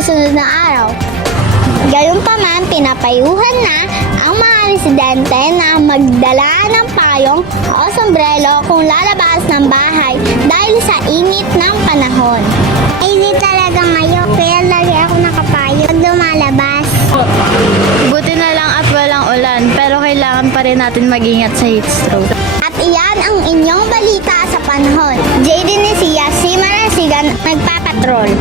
susunod na araw. Gayunpaman, pinapayuhan na ang mga residente na magdala ng payong o sombrero kung lalabas ng bahay dahil sa init ng panahon. Init talaga ngayon, kaya lagi ako nakapayo pag lumalabas. Buti na lang at walang ulan, pero kailangan pa rin natin mag-ingat sa heat stroke. At iyan ang inyong balita sa panahon. JD Nesia, si Marasigan, nagpapatrol.